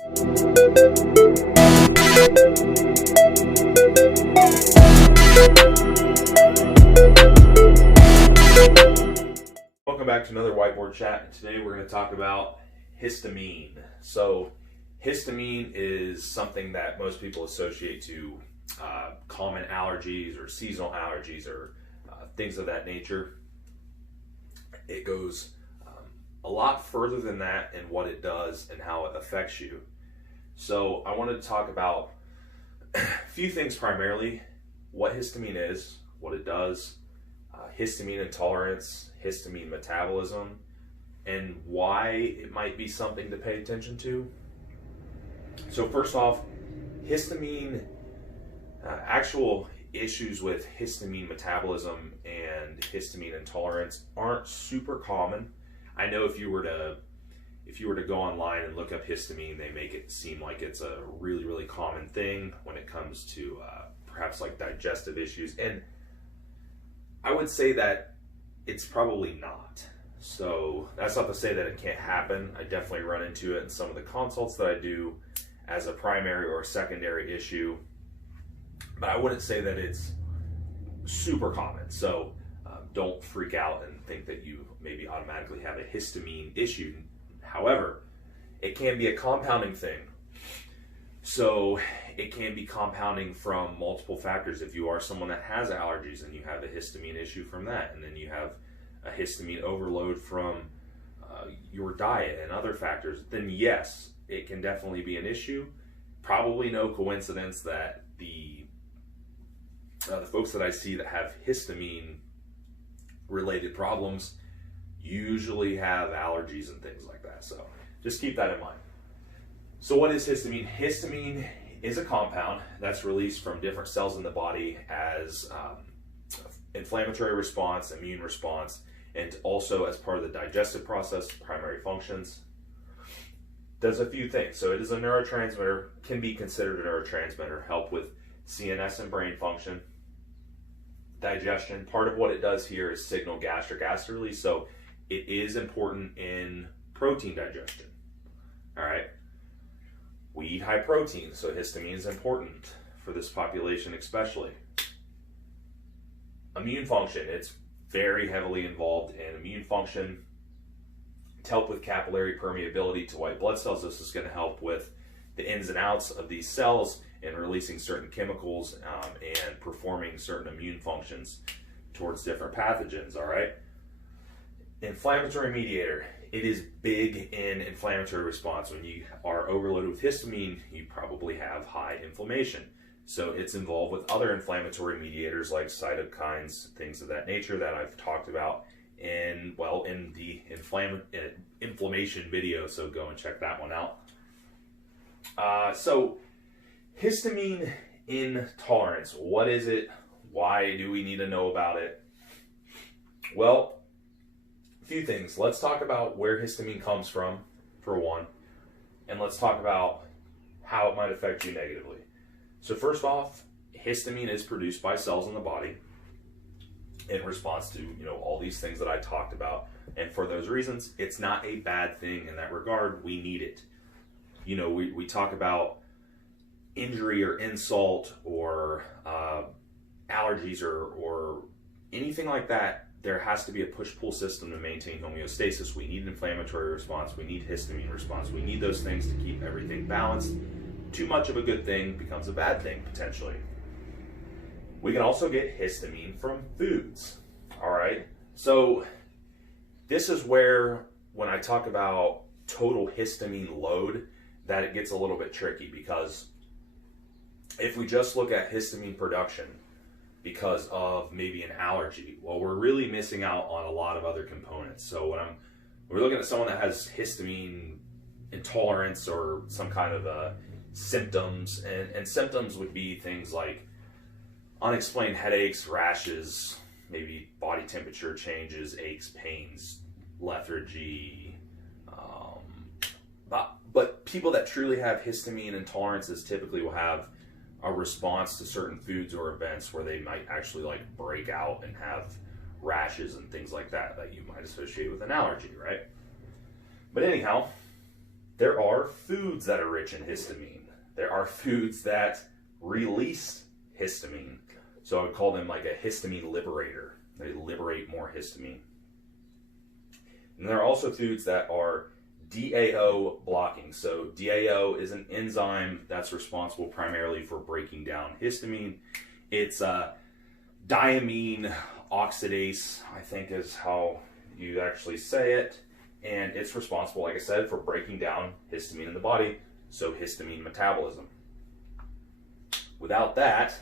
Welcome back to another whiteboard chat, and today we're going to talk about histamine. So histamine is something that most people associate to common allergies or seasonal allergies or things of that nature. It goes a lot further than that in what it does and how it affects you. So I wanted to talk about a few things primarily: what histamine is, what it does, histamine intolerance, histamine metabolism, and why it might be something to pay attention to. So first off, histamine, actual issues with histamine metabolism and histamine intolerance aren't super common. I know if you were to go online and look up histamine, they make it seem like it's a really, really common thing when it comes to perhaps like digestive issues. And I would say that it's probably not. So that's not to say that it can't happen. I definitely run into it in some of the consults that I do as a primary or secondary issue, but I wouldn't say that it's super common. So don't freak out and think that you maybe automatically have a histamine issue. However, it can be a compounding thing. So it can be compounding from multiple factors. If you are someone that has allergies and you have a histamine issue from that, and then you have a histamine overload from your diet and other factors, then yes, it can definitely be an issue. Probably no coincidence that the folks that I see that have histamine related problems usually have allergies and things like that. So just keep that in mind. So what is histamine? Histamine is a compound that's released from different cells in the body as inflammatory response, immune response, and also as part of the digestive process, primary functions. Does a few things. So it is a neurotransmitter, can be considered a neurotransmitter, help with CNS and brain function, digestion. Part of what it does here is signal gastric acid release, so it is important in protein digestion. All right. We eat high protein, so histamine is important for this population especially. Immune function, it's very heavily involved in immune function to help with capillary permeability to white blood cells. This is going to help with the ins and outs of these cells and releasing certain chemicals and performing certain immune functions towards different pathogens, all right? Inflammatory mediator. It is big in inflammatory response. When you are overloaded with histamine, you probably have high inflammation. So it's involved with other inflammatory mediators like cytokines, things of that nature that I've talked about in the inflammation video. So go and check that one out. So histamine intolerance. What is it? Why do we need to know about it? Well, few things. Let's talk about where histamine comes from, for one, and let's talk about how it might affect you negatively. So first off, histamine is produced by cells in the body in response to, all these things that I talked about. And for those reasons, it's not a bad thing in that regard. We need it. We talk about injury or insult or allergies or anything like that. There has to be a push-pull system to maintain homeostasis. We need an inflammatory response. We need histamine response. We need those things to keep everything balanced. Too much of a good thing becomes a bad thing, potentially. We can also get histamine from foods, all right? So this is where, when I talk about total histamine load, that it gets a little bit tricky, because if we just look at histamine production because of maybe an allergy, well, we're really missing out on a lot of other components. So when we're looking at someone that has histamine intolerance or some kind of symptoms, and symptoms would be things like unexplained headaches, rashes, maybe body temperature changes, aches, pains, lethargy. But people that truly have histamine intolerances typically will have a response to certain foods or events where they might actually like break out and have rashes and things like that you might associate with an allergy, right? But anyhow, there are foods that are rich in histamine. There are foods that release histamine. So I would call them like a histamine liberator. They liberate more histamine. And there are also foods that are DAO blocking. So DAO is an enzyme that's responsible primarily for breaking down histamine. It's diamine oxidase, I think is how you actually say it. And it's responsible, like I said, for breaking down histamine in the body, so histamine metabolism. Without that,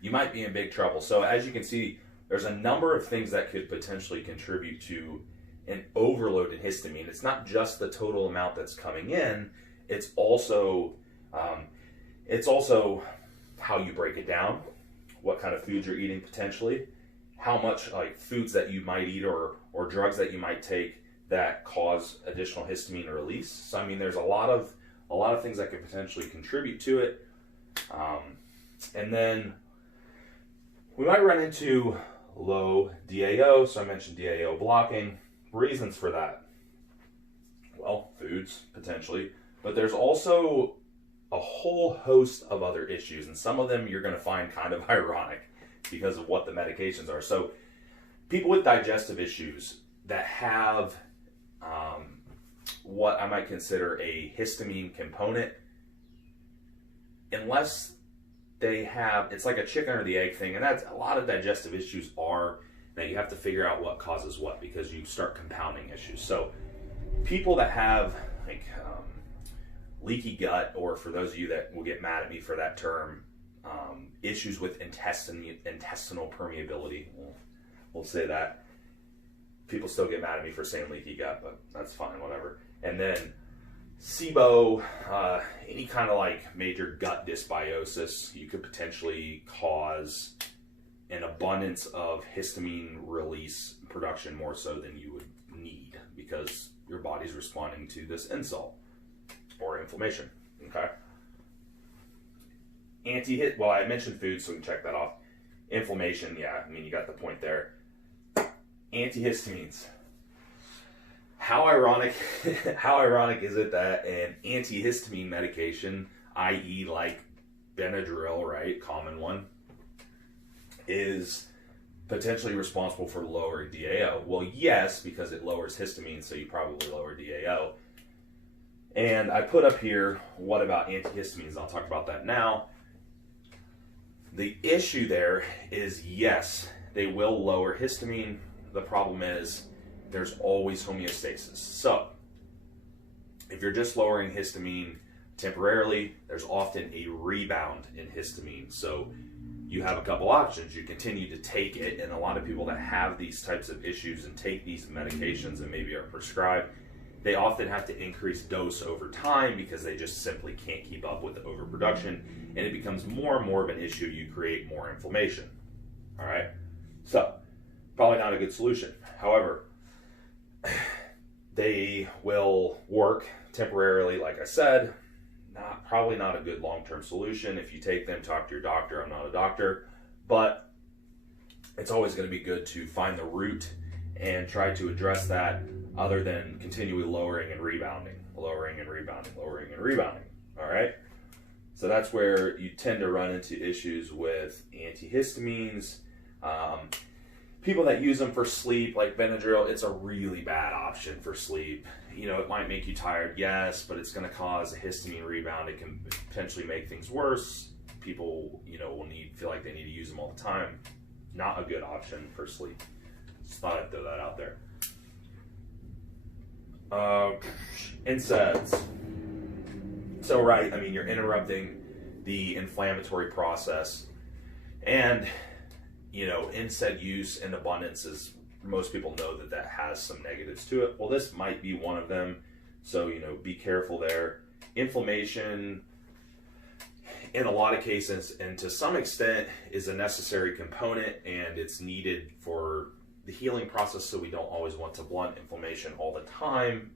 you might be in big trouble. So as you can see, there's a number of things that could potentially contribute to an overload in histamine. It's not just the total amount that's coming in, it's also how you break it down, what kind of foods you're eating potentially, how much like foods that you might eat or drugs that you might take that cause additional histamine release. So I mean, there's a lot of things that could potentially contribute to it. And then we might run into low DAO. So I mentioned DAO blocking. Reasons for that? Well, foods potentially, but there's also a whole host of other issues, and some of them you're going to find kind of ironic because of what the medications are. So people with digestive issues that have what I might consider a histamine component, unless they have, it's like a chicken or the egg thing, and that's a lot of digestive issues are that you have to figure out what causes what, because you start compounding issues. So people that have like leaky gut, or for those of you that will get mad at me for that term, issues with intestinal permeability, we'll say that. People still get mad at me for saying leaky gut, but that's fine, whatever. And then SIBO, any kind of like major gut dysbiosis, you could potentially cause an abundance of histamine release production, more so than you would need, because your body's responding to this insult or inflammation. Okay. Well, I mentioned food, so we can check that off. Inflammation, yeah, I mean, you got the point there. Antihistamines. How ironic is it that an antihistamine medication, i.e. like Benadryl, right, common one, is potentially responsible for lowering DAO? Well, yes, because it lowers histamine, so you probably lower DAO. And I put up here, what about antihistamines? I'll talk about that now. The issue there is, yes, they will lower histamine. The problem is there's always homeostasis. So if you're just lowering histamine temporarily, there's often a rebound in histamine. So you have a couple options. You continue to take it, and a lot of people that have these types of issues and take these medications and maybe are prescribed, they often have to increase dose over time because they just simply can't keep up with the overproduction, and it becomes more and more of an issue. You create more inflammation. All right? So probably not a good solution. However, they will work temporarily, like I said. Probably not a good long-term solution. If you take them, talk to your doctor. I'm not a doctor, but it's always going to be good to find the root and try to address that, other than continually lowering and rebounding, lowering and rebounding, lowering and rebounding. All right? So that's where you tend to run into issues with antihistamines. People that use them for sleep, like Benadryl, it's a really bad option for sleep. You know, it might make you tired, yes, but it's going to cause a histamine rebound. It can potentially make things worse. People, you know, will feel like they need to use them all the time. Not a good option for sleep. Just thought I'd throw that out there. NSAIDs. So, right, I mean, you're interrupting the inflammatory process, and you know, NSAID use in abundance is, most people know that that has some negatives to it. Well, this might be one of them. So, you know, be careful there. Inflammation, in a lot of cases, and to some extent, is a necessary component, and it's needed for the healing process. So we don't always want to blunt inflammation all the time.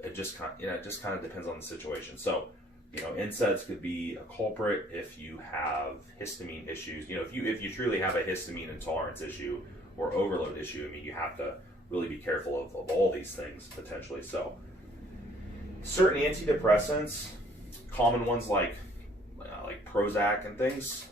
It just kind of depends on the situation. So, you know, NSAIDs could be a culprit if you have histamine issues. You know, if you truly have a histamine intolerance issue or overload issue, I mean, you have to really be careful of all these things potentially. So, Certain antidepressants, common ones like Prozac and things,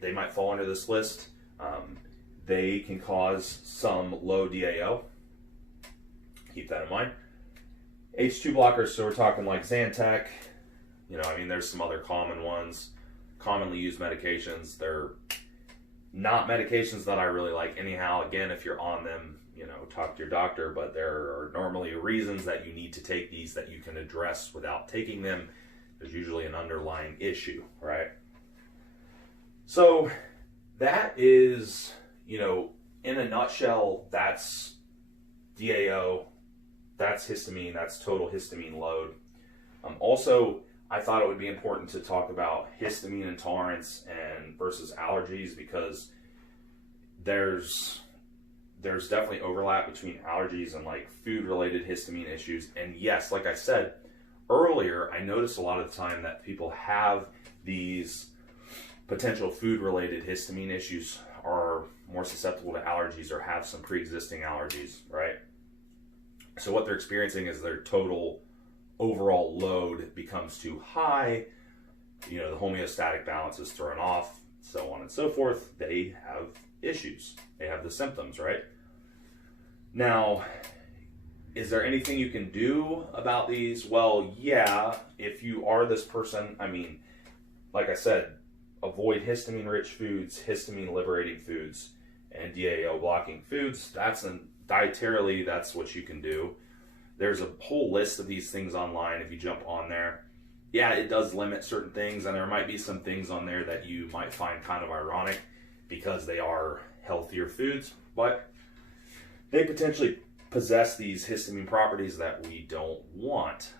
they might fall under this list. They can cause some low DAO. Keep that in mind. H2 blockers, so we're talking like Zantac. There's some other common ones, commonly used medications. They're not medications that I really like anyhow. Again, if you're on them, talk to your doctor, but there are normally reasons that you need to take these that you can address without taking them. There's usually an underlying issue, right? So that is, in a nutshell, that's DAO, that's histamine, that's total histamine load. Also, I thought it would be important to talk about histamine intolerance and versus allergies, because there's definitely overlap between allergies and like food-related histamine issues. And yes, like I said earlier, I notice a lot of the time that people have these potential food-related histamine issues, are more susceptible to allergies or have some pre-existing allergies, right? So what they're experiencing is their total overall load becomes too high, the homeostatic balance is thrown off, so on and so forth. They have issues. They have the symptoms, right? Now, is there anything you can do about these? Well, yeah, if you are this person, like I said, avoid histamine-rich foods, histamine-liberating foods, and DAO-blocking foods. Dietarily, that's what you can do. There's a whole list of these things online if you jump on there. Yeah, it does limit certain things, and there might be some things on there that you might find kind of ironic because they are healthier foods, but they potentially possess these histamine properties that we don't want.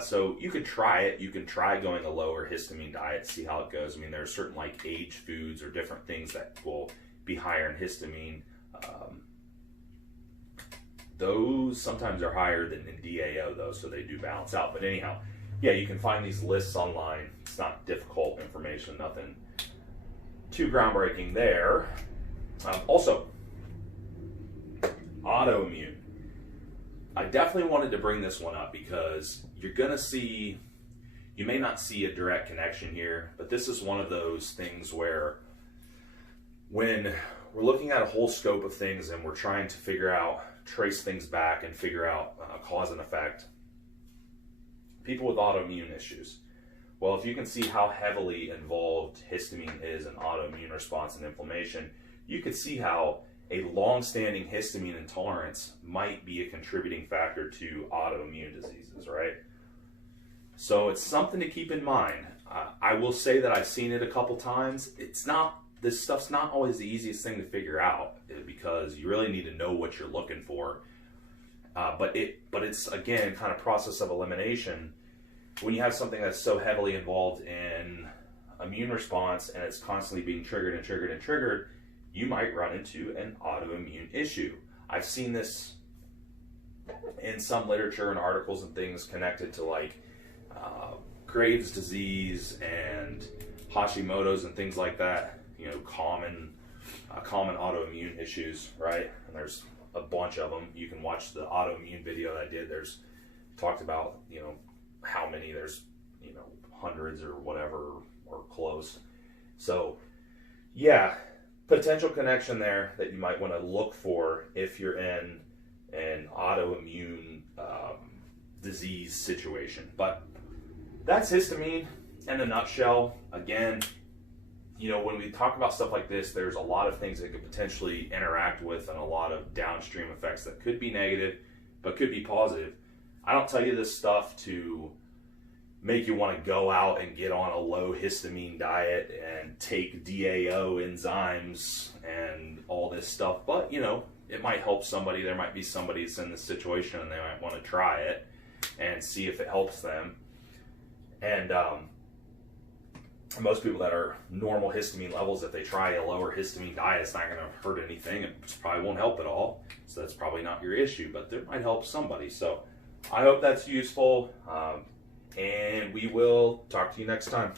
So you could try it. You can try going a lower histamine diet, see how it goes. There are certain like aged foods or different things that will be higher in histamine. Those sometimes are higher than in DAO though, so they do balance out. But anyhow, yeah, you can find these lists online. It's not difficult information, nothing too groundbreaking there. Also, autoimmune. I definitely wanted to bring this one up because you're going to see, you may not see a direct connection here, but this is one of those things where when we're looking at a whole scope of things and we're trying to trace things back and figure out cause and effect, people with autoimmune issues. Well, if you can see how heavily involved histamine is in autoimmune response and inflammation, you could see how a long-standing histamine intolerance might be a contributing factor to autoimmune diseases, right? So it's something to keep in mind. I will say that I've seen it a couple times. This stuff's not always the easiest thing to figure out because you really need to know what you're looking for. But it's, again, kind of process of elimination. When you have something that's so heavily involved in immune response and it's constantly being triggered and triggered and triggered, you might run into an autoimmune issue. I've seen this in some literature and articles and things connected to like Graves' disease and Hashimoto's and things like that. Common autoimmune issues, right? And there's a bunch of them. You can watch the autoimmune video that I did. There's talked about how many. There's hundreds or whatever or close. So yeah, potential connection there that you might want to look for if you're in an autoimmune disease situation. But that's histamine in a nutshell. Again, when we talk about stuff like this, there's a lot of things that could potentially interact with and a lot of downstream effects that could be negative, but could be positive. I don't tell you this stuff to make you want to go out and get on a low histamine diet and take DAO enzymes and all this stuff, but it might help somebody. There might be somebody that's in this situation and they might want to try it and see if it helps them. And most people that are normal histamine levels, if they try a lower histamine diet, it's not going to hurt anything. It probably won't help at all. So that's probably not your issue, but it might help somebody. So I hope that's useful. And we will talk to you next time.